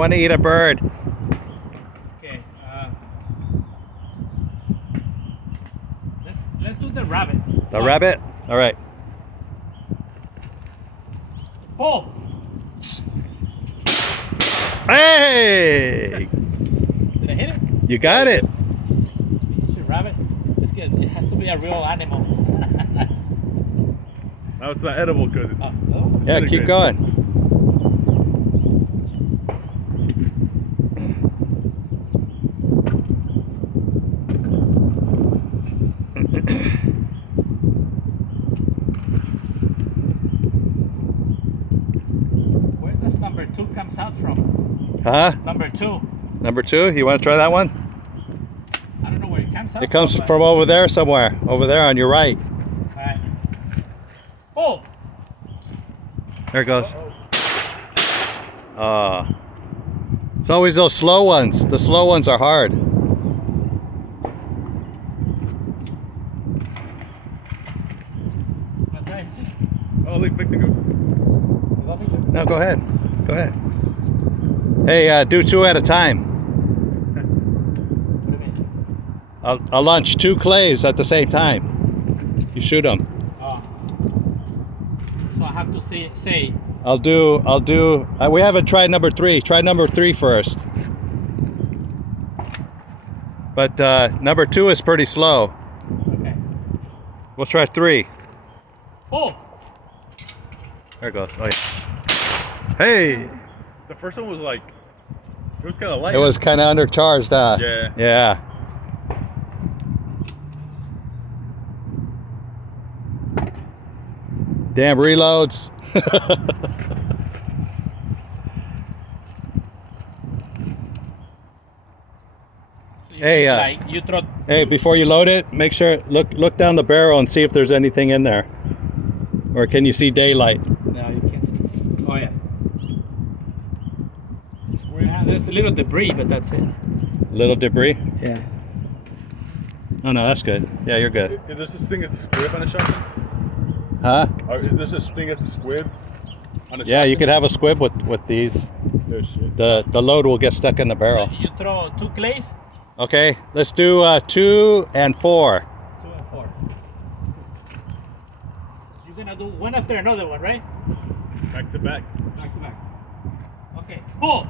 want to eat a bird. Okay. Let's do the rabbit. The rabbit? All right. Pull. Hey! Did I hit it? You got it. It's a rabbit. Let's get. It has to be a real animal. No, it's not edible because it's no? Yeah, keep going. Where does number 2 comes out from? Huh? Number 2. Number 2? You want to try that one? I don't know where it comes out. It comes but- from over there somewhere. Over there on your right. Alright. Pull. There it goes. It's always those slow ones. The slow ones are hard. Oh, leave Victor go. No, go ahead. Go ahead. Hey, do 2 at a time. What do you mean? A lunch, 2 clays at the same time. You shoot them. Oh. So I have to say. I'll do, we haven't tried number 3. Try number 3 first. But number 2 is pretty slow. Okay. We'll try 3. Pull. There it goes. Oh, yeah. Hey! The first one was like, it was kind of light. It was kind of undercharged, huh? Yeah. Yeah. Damn reloads. So Hey, like you throw. Hey, before you load it, make sure look down the barrel and see if there's anything in there. Or can you see daylight? No, you can't see. Oh yeah. There's a little debris, but that's it. Little debris? Yeah. Oh no, that's good. Yeah, you're good. Is there such thing as a squib on a shotgun? Huh? Or is there such thing as a squib on a Yeah, you shotgun? could have a squib with these. Oh, shit. The load will get stuck in the barrel. So you throw 2 clays. Okay, let's do 2 and 4. 2 and 4. You're gonna do one after another one, right? Back to back. Back to back. Okay. Pull.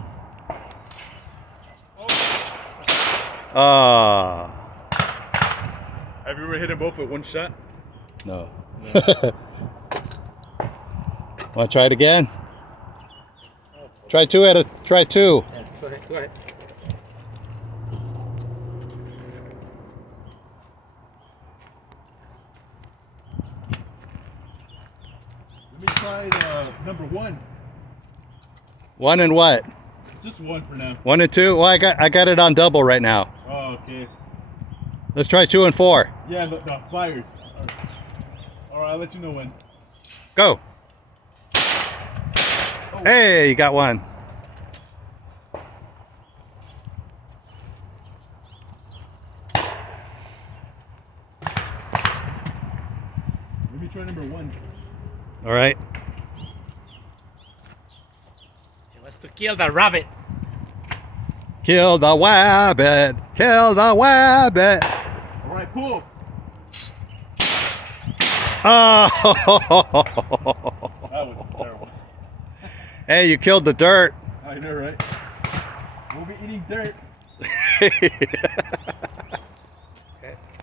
Ah. Have you ever hit them both with one shot? No. Want to try it again? Try 2 at a. Try 2. Yeah, go ahead. Go ahead. Let me try the number 1. 1 and what? Just 1 for now. 1 and 2. Well, I got it on double right now. Oh, okay. Let's try 2 and 4. Yeah, the flyers. All right, I'll let you know when. Go. Hey, you got 1. Let me try number 1. All right. It was to kill the rabbit. Kill the wabbit. Kill the wabbit. All right, pull. Oh. That was terrible. Hey, you killed the dirt. I know, right? We'll be eating dirt.